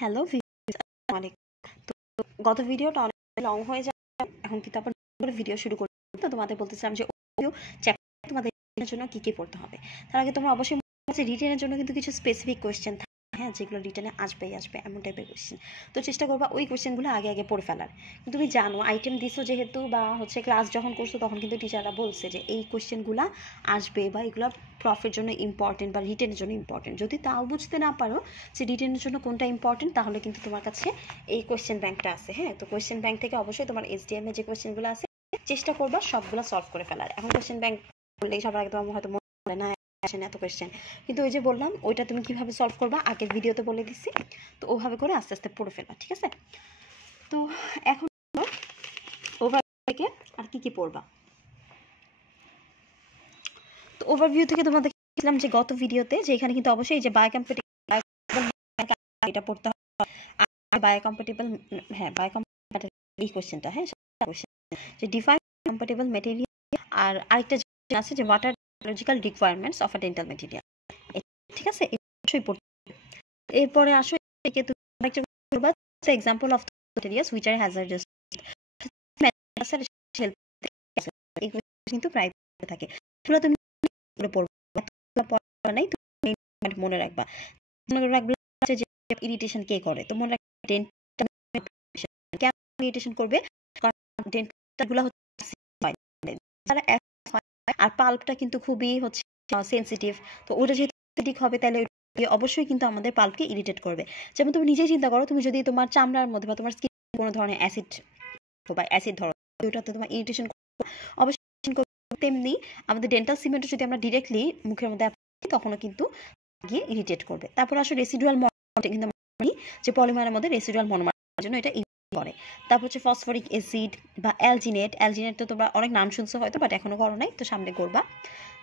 Hello অনেক তো গত ভিডিওটা অনেক লং হয়ে যায়। এখন কিন্তু আবার ভিডিও শুরু করতে তো তোমাদের বলতেছিলাম যে চ্যাপ্টার তোমাদের জন্য কি কি পড়তে হবে। তার আগে তোমরা অবশ্যই রিটেনের জন্য কিন্তু কিছু স্পেসিফিক কোয়েশ্চেন থাকে, হ্যাঁ, যেগুলো রিটেনে আসবেই আসবে এমন টাইপের কোয়েশ্চেন। তো চেষ্টা করবা ওই কোয়েশ্চেনগুলো আগে আগে পড়ে ফেলার। তুমি জানো আইটেম দিছো যেহেতু বা ক্লাস যখন করছো তখন কিন্তু টিচাররা বলছে যে এই কোয়েশ্চেনগুলো আসবে বা এগুলো প্রফের জন্য ইম্পর্টেন্ট বা রিটেনের জন্য ইম্পর্টেন্ট। যদি তাও বুঝতে না পারো যে রিটেনের জন্য কোনটা ইম্পর্টেন্ট, তাহলে কিন্তু তোমার কাছে এই কোয়েশ্চেন ব্যাংকটা আছে। হ্যাঁ, তো কোয়েশ্চেন ব্যাংক থেকে অবশ্যই তোমার এসডিএম এ যে কোয়েশ্চেনগুলো আছে চেষ্টা করবা সবগুলো সলভ করে ফেলার। এখন কোয়েশ্চেন ব্যাংক বললেই সবার আগে তোমার হয়তো মনে হয় না আসে না এত কোয়েশ্চেন, কিন্তু ওই যে বললাম ওইটা তুমি কিভাবে সলভ করবা আগের ভিডিওতে বলে দিচ্ছি, তো ওভাবে করে আস্তে আস্তে পড়ে ফেলবা, ঠিক আছে? তো এখন ওভারভিউ থেকে আর কি কি পড়বা। তো ওভারভিউ থেকে তোমাদের দেখলাম যে গত ভিডিওতে যে এখানে কিন্তু অবশ্যই যে বায়োকম্প্যাটিবল এটা পড়তে হবে, আর বায়োকম্প্যাটিবল, হ্যাঁ বায়োকম্প্যাটিবল এই কোশ্চেনটা, হ্যাঁ কোশ্চেন যে ডিফাইন কম্প্যাটিবল ম্যাটেরিয়াল, আর আরেকটা আছে যে what are biological requirements of a dental material, ঠিক আছে? অবশ্যই পড়তে। এরপরে আসো থেকে তুমি একটা করবা example of materials which are hazardous, এগুলো কিন্তু প্রাইভেট থাকে, এগুলো তুমি পড়বা নাই, তুমি মনে রাখবা। মনে রাখবে যে ইরিটেশন কে করে, তো মনে রাখবে ডেন্টাল কেন ইরিটেশন করবে, কারণ ডেন্টালগুলো হচ্ছে আর পাল্পটা কিন্তু খুবই সেনসিটিভ, তো ওটা যেহেতু সেনসিটিভ হবে তাহলে অবশ্যই কিন্তু আমাদের পাল্পকে ইরিটেট করবে। যেমন তুমি নিজেই চিন্তা করো, তুমি যদি তোমার চামড়ার মধ্যে বা তোমার স্কিন কোনো ধরনের অ্যাসিড বা অ্যাসিড ধরো, ওটাতে তোমার ইরিটেশন অবশ্যই করবে। তেমনি আমাদের ডেন্টাল সিমেন্ট যদি আমরা ডিরেক্টলি মুখের মধ্যে তখনও কিন্তু গিয়ে ইরিটেট করবে। তারপর আসলে রেসিডুয়াল কিন্তু যে পলিমারের মধ্যে রেসিডুয়াল মনোমারের জন্য এটা করে। তারপর হচ্ছে ফসফরিক অ্যাসিড বা অ্যালজিনেট, অ্যালজিনেট তো তোমরা অনেক নাম শুনছো হয়তো, বাট এখনো করো নাই, তো সামনে করবা।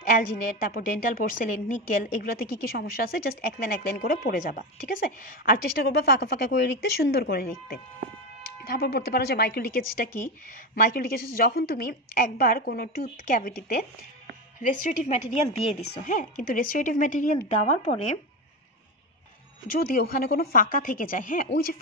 অ্যালজিনেট, তারপর ডেন্টাল পোর্সেলিন, নিকেল, এগুলোতে কি কি সমস্যা আছে জাস্ট এক লাইন করে পড়ে যাবা, ঠিক আছে? আর চেষ্টা করবা ফাঁকা ফাঁকা করে লিখতে, সুন্দর করে লিখতে। তারপর পড়তে পারো যে মাইক্রো লিকেজটা কি। মাইক্রো লিকেজ যখন তুমি একবার কোনো টুথ ক্যাভিটিতে রেস্টোরেটিভ ম্যাটেরিয়াল দিয়ে দিছো, হ্যাঁ, কিন্তু রেস্টোরেটিভ ম্যাটেরিয়াল দেওয়ার পরে যদি ওখানে কোনো ফাঁকা থেকে যায়, হ্যাঁ, ওই যে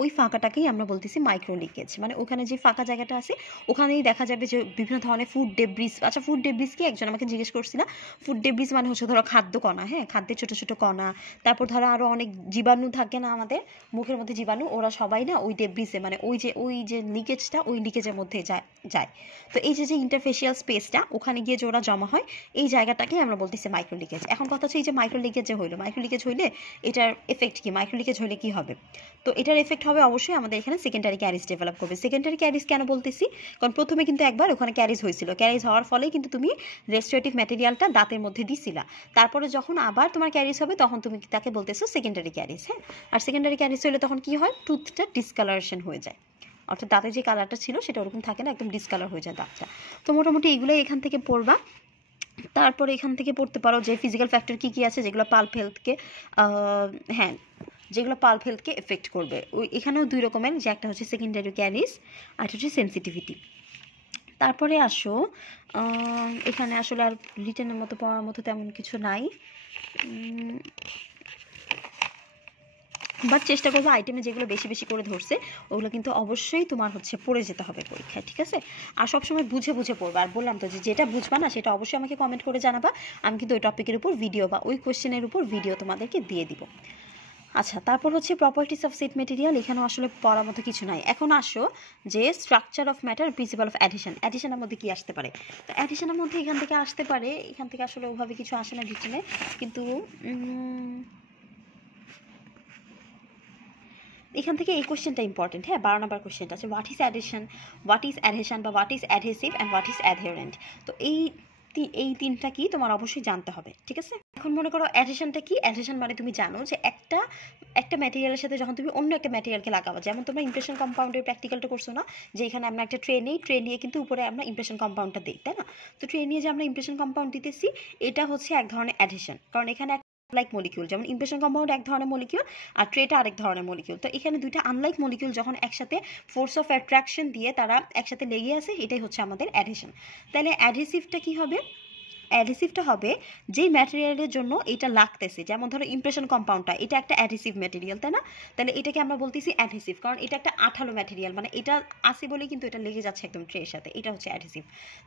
ওই ফাঁকাটাকেই আমরা বলতেছি মাইক্রো লিকেজ। মানে ওখানে যে ফাঁকা জায়গাটা আছে ওখানেই দেখা যাবে যে বিভিন্ন ধরনের ফুড ডেব্রিস, আচ্ছা ফুড ডেব্রিস কি একজন আমাকে জিজ্ঞেস করছিল, ফুড ডেব্রিস মানে ধরো খাদ্য কণা, হ্যাঁ, খাদ্যের ছোট ছোট কণা, তারপর ধরো আরও অনেক জীবাণু থাকে না আমাদের মুখের মধ্যে জীবাণু, ওরা সবাই না ওই ডেব্রিসে মানে ওই যে লিকেজটা ওই লিকেজের মধ্যে যায়। তো এই যে ইন্টারফেশিয়াল স্পেসটা ওখানে গিয়ে যে ওরা জমা হয়, এই জায়গাটাকে আমরা বলতেছি মাইক্রো লিকেজ। এখন কথা হচ্ছে এই যে মাইক্রো লিকেজ যে হইলো, মাইক্রো লিকেজ হইলে এটার এফেক্ট কি, মাইক্রো লিকেজ হলে কি হবে? তো এটার এফেক্ট হবে অবশ্যই আমাদের এখানে সেকেন্ডারি ক্যারিজ ডেভেলপ করবে। সেকেন্ডারি ক্যারিজ কেন বলতেছি, কারণ প্রথমে কিন্তু একবার ওখানে ক্যারিজ হয়েছিল, ক্যারিজ হওয়ার ফলে কিন্তু তুমি রেস্টোরেটিভ ম্যাটেরিয়ালটা দাঁতের মধ্যে দিছিলা, তারপরে যখন আবার তোমার ক্যারিজ হবে তখন তুমি তাকে বলতেছো সেকেন্ডারি ক্যারিজ, হ্যাঁ। আর সেকেন্ডারি ক্যারিজ হলে তখন কি হয়, টুথটা ডিসকালারেশন হয়ে যায়, অর্থাৎ দাঁতের যে কালারটা ছিল সেটা ওরকম থাকে না, একদম ডিসকালার হয়ে যায় দাঁতটা। তো মোটামুটি এগুলোই এখান থেকে পড়বা। তারপরে এখান থেকে পড়তে পারো যে ফিজিক্যাল ফ্যাক্টর কী কী আছে যেগুলো পাল্প হেলথকে, হ্যাঁ, যেগুলো পাল্প হেলথকে এফেক্ট করবে। ওই এখানেও দুই রকমের, যে একটা হচ্ছে সেকেন্ডারি ক্যারিজ আর হচ্ছে সেন্সিটিভিটি। তারপরে আসো এখানে আসলে আর রিটেনের মতো পড়ার মতো তেমন কিছু নাই, বাট চেষ্টা করবো আইটেমে যেগুলো বেশি বেশি করে ধরছে ওগুলো কিন্তু অবশ্যই তোমার পড়ে যেতে হবে পরীক্ষায়, ঠিক আছে? আর সবসময় বুঝে বুঝে পড়বা। আর বললাম তো যে যেটা বুঝবা না সেটা অবশ্যই আমাকে কমেন্ট করে জানাবা, আমি কিন্তু ওই টপিকের উপর ভিডিও বা ওই কোয়েশ্চেনের উপর ভিডিও তোমাদেরকে দিয়ে দিব। আচ্ছা, তারপর হচ্ছে প্রপার্টিস অফ সেট মেটেরিয়াল, এখানেও আসলে পড়ার মতো কিছু নাই। এখন আসো যে structure of matter, principal of addition. অ্যাডিশনের মধ্যে কি আসতে পারে? তো অ্যাডিশনের মধ্যে এখান থেকে আসতে পারে, এখান থেকে আসলে ওভাবে কিছু আসে না রিটেনে, কিন্তু এখান থেকে এই কোশ্চেনটা ইম্পর্টেন্ট, হ্যাঁ, 12 নম্বর কোশ্চেনটা আছে what is addition, what is adhesion বা what is adhesive and what is adherent. তো এই তিনটা কি তোমার অবশ্যই জানতে হবে, ঠিক আছে? এখন মনে করো অ্যাডহেশনটা কি। অ্যাডহেশন মানে তুমি জানো যে একটা ম্যাটেরিয়ালের সাথে যখন তুমি অন্য একটা ম্যাটেরিয়ালকে লাগাবো, যেমন তোমরা ইমপ্রেশন কম্পাউন্ডের প্র্যাকটিক্যালটা করছো না, যে এখানে আমরা একটা ট্রে নিই, ট্রে নিয়ে কিন্তু উপরে আমরা ইমপ্রেশন কম্পাউন্ডটা দিই, তাই না? তো ট্রে নিয়ে যে আমরা ইমপ্রেশন কম্পাউন্ড দিতেছি এটা হচ্ছে এক ধরনের অ্যাডহেশন, কারণ এখানে লাইক মলিকিউল, যেমন ইমপ্রেশন কম্পাউন্ড এক ধরনের মলিকিউল আর ট্রেটা আরেক ধরনের মলিকিউল। তো এখানে দুইটা আনলাইক মলিকিউল যখন একসাথে ফোর্স অফ অ্যাট্রাকশন দিয়ে তারা একসাথে লেগে আছে, এটাই হচ্ছে আমাদের অ্যাডহেশন। তাহলে অ্যাডহেসিভটা কি হবে? অ্যাডহেসিভটা হবে যেই ম্যাটেরিয়ালের জন্য এটা লাগতেছে, যেমন ধরো ইমপ্রেশন কম্পাউন্ডটা, এটা একটা অ্যাডহেসিভ ম্যাটেরিয়াল, তাই না? তাহলে এটাকে আমরা বলতেছি অ্যাডহেসিভ, কারণ এটা একটা আঠালো ম্যাটেরিয়াল, মানে এটা আছে বলেই কিন্তু এটা লেগে যাচ্ছে একদম ট্রের সাথে, এটা হচ্ছে অ্যাডহেসিভ।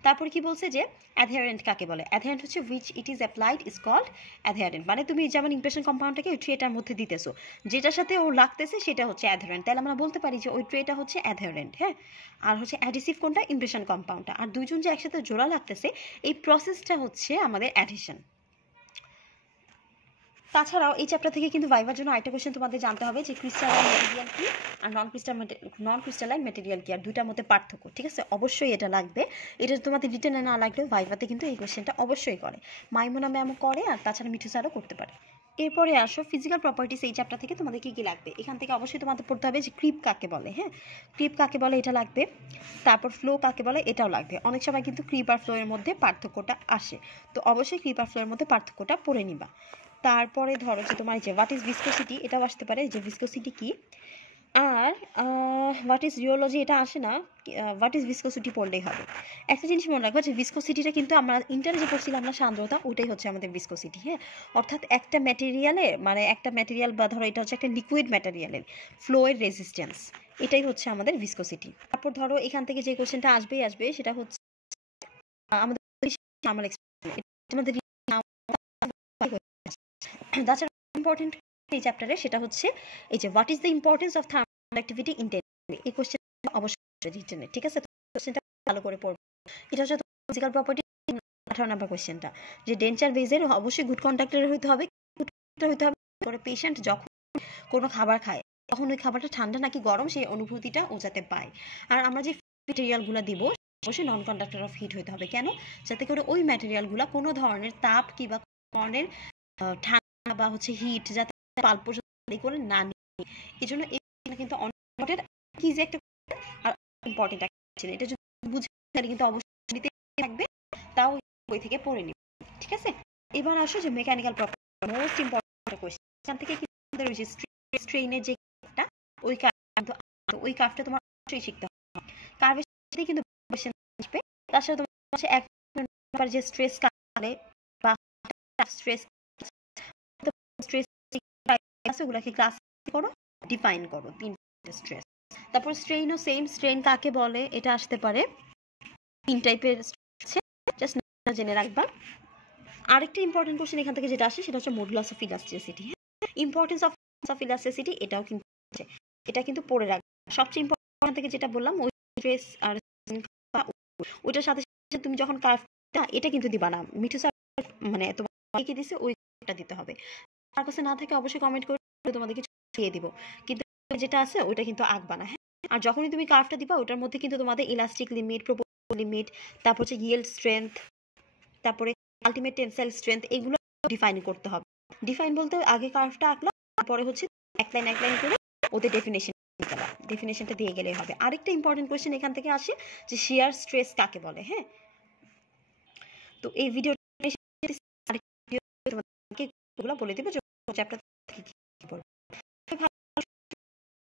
তারপর কি বলছে যে অ্যাডহেরেন্ট কাকে বলে? অ্যাডহেরেন্ট হচ্ছে which it is applied is called adherent, মানে তুমি যেমন ইমপ্রেশন কম্পাউন্ডটাকে ওই ট্রেটার মধ্যে দিতেছো, যেটার সাথে ও লাগতেছে সেটা হচ্ছে অ্যাডহেরেন্ট, তাহলে আমরা বলতে পারি যে ওই ট্রেটা হচ্ছে অ্যাডহেরেন্ট। হ্যাঁ, আর হচ্ছে অ্যাডহেসিভ কোনটা? ইমপ্রেশন কম্পাউন্ডটা। আর দুইজন যে একসাথে জোড়া লাগতেছে এই প্রসেসটা হচ্ছে আমাদের অ্যাডহেশন। তাছাড়াও এই চ্যাপ্টার থেকে কিন্তু ভাইবার জন্য আরেকটা কোশ্চেন তোমাদের জানতে হবে যে ক্রিস্টালাইন ম্যাটেরিয়াল কি আর নন ক্রিস্টালাইন ম্যাটেরিয়াল কি, আর দুইটার মধ্যে পার্থক্য। ঠিক আছে, অবশ্যই এটা লাগবে। এটা তোমাদের রিটেনে না লাগলেও ভাইভাতে কিন্তু এই কোশ্চেনটা অবশ্যই করে, মাইমুনা ম্যামও করে, আর তাছাড়া মিঠু স্যারও করতে পারে। এরপরে আসো ফিজিক্যাল প্রপার্টিস। এই চ্যাপ্টার থেকে তোমাদের কি কি লাগবে? এখান থেকে অবশ্যই তোমাদের পড়তে হবে যে ক্রিপ কাকে বলে। হ্যাঁ, ক্রিপ কাকে বলে এটা লাগবে। তারপর ফ্লো কাকে বলে এটাও লাগবে। অনেক সময় কিন্তু ক্রিপ আর ফ্লো এর মধ্যে পার্থক্যটা আসে, তো অবশ্যই ক্রিপ আর ফ্লো এর মধ্যে পার্থক্যটা পড়ে নিবা। তারপরে ধরো যে তোমার যে হোয়াট ইজ ভিসকোসিটি, এটাও আসতে পারে যে ভিসকোসিটি কি। আর হোয়াট ইজ রিওলজি, এটা আসে না, হোয়াট ইজ ভিসকোসিটি পড়লেই হবে। একটা জিনিস মনে রাখবো যে ভিসকোসিটিটা কিন্তু আমরা ইন্টারে যে পড়ছিলাম আমরা সান্দ্রতা, ওটাই হচ্ছে আমাদের ভিসকোসিটি। হ্যাঁ, অর্থাৎ একটা ম্যাটেরিয়ালে, মানে একটা ম্যাটেরিয়াল বা ধরো এটা হচ্ছে একটা লিকুইড ম্যাটেরিয়ালের ফ্লোয়ের রেজিস্ট্যান্স, এটাই হচ্ছে আমাদের ভিসকোসিটি। তারপর ধরো এখান থেকে যে কোশ্চেনটা আসবেই আসবে সেটা হচ্ছে আমাদের থার্মাল এক্সপেরিমেন্ট, তোমাদের তাছাড়া ইম্পর্টেন্ট এই চ্যাপ্টারে সেটা হচ্ছে এই যে what is the importance of thermal activity in denture. এই কোশ্চেনটা অবশ্যই রিটেনে, ঠিক আছে? কোশ্চেনটা ভালো করে পড়বে। এটা হচ্ছে ফিজিক্যাল প্রপার্টি 18 নাম্বার কোশ্চেনটা, যে ডেঞ্চার বেজের অবশ্যই গুড কন্ডাক্টর হইতে হবে। গুড কন্ডাক্টর হইতে হবে করে পেশেন্ট যখন কোনো খাবার খায় তখন ওই খাবারটা ঠান্ডা নাকি গরম সেই অনুভূতিটা ও যাতে পায়। আর আমরা যে ম্যাটেরিয়ালগুলো দিব অবশ্যই নন কন্ডাক্টর অফ হিট হইতে হবে। কেন? যাতে করে ওই ম্যাটেরিয়ালগুলো কোনো ধরনের তাপ কিংবা কোনো ধরনের ঠান্ডা বা হচ্ছে হিট যাতে পাল্প পর্যন্ত করে না নিয়ে। এই জন্য এটা কিন্তু অনেক কি যে একটা আর ইম্পর্টেন্ট একটা, এটা যদি বুঝে তাহলে কিন্তু অবশ্যই নিতে থাকবে, তাও বই থেকে পড়ে নিবে। ঠিক আছে, এবার আসো যে mechanical property, most important question. এখান থেকে কি আমাদের ওই যে স্ট্রেইনের যে কার্ভটা, ওই কার্ভটা তোমার অবশ্যই শিখতে হবে। কার্ভের সাথে কিন্তু কোশ্চেন আসবে। তার সাথে তোমার হচ্ছে এক নাম্বার যে স্ট্রেস কালে বা স্ট্রেস আছে ওগুলোকে ক্লাস করো, ডিফাইন করো তিনটা স্ট্রেস। তারপর স্ট্রেইনও সেম, স্ট্রেইন কাকে বলে এটা আসতে পারে। তিন টাইপের আছে, জাস্ট জেনে রাখবা। আরেকটা ইম্পর্টেন্ট কোশ্চেন এখান থেকে যেটা আসে সেটা হচ্ছে modulus of elasticity. Importance of elasticity এটাও কিন্তু এটা কিন্তু পড়ে রাখবে। সবচেয়ে ইম্পর্টেন্ট থেকে যেটা বললাম ওই স্ট্রেস আর ওইটার সাথে সাথে তুমি যখন কার্ভটা এটা কিন্তু দিবা না, মিঠু স্যার মানে তোমাকে কি দিছে ওইটা দিতে হবে। তার কাছে না থাকে অবশ্যই কমেন্ট করে তোমাদেরকে দিয়ে দিব, কিন্তু যেটা আছে ওইটা কিন্তু আঁকবা না। হ্যাঁ, আর যখনই তুমি কার্ভটা দিবা ওটার মধ্যে কিন্তু তোমাদের ইলাস্টিক লিমিট, প্রপোর্শনাল লিমিট, তারপর হচ্ছে ইয়েল্ড স্ট্রেংথ, তারপরে আলটিমেট টেনসাইল স্ট্রেংথ, এগুলো ডিফাইন করতে হবে। ডিফাইন বলতে আগে কার্ভটা আঁকলাম, তারপরে হচ্ছে এক লাইন করে ওদের ডেফিনেশনটা দিয়ে গেলেই হবে। আরেকটা ইম্পর্টেন্ট কোশ্চেন এখান থেকে আসে যে শিয়ার স্ট্রেস কাকে বলে। হ্যাঁ, তো এই ভিডিও বলে দেবে চ্যাপ্টার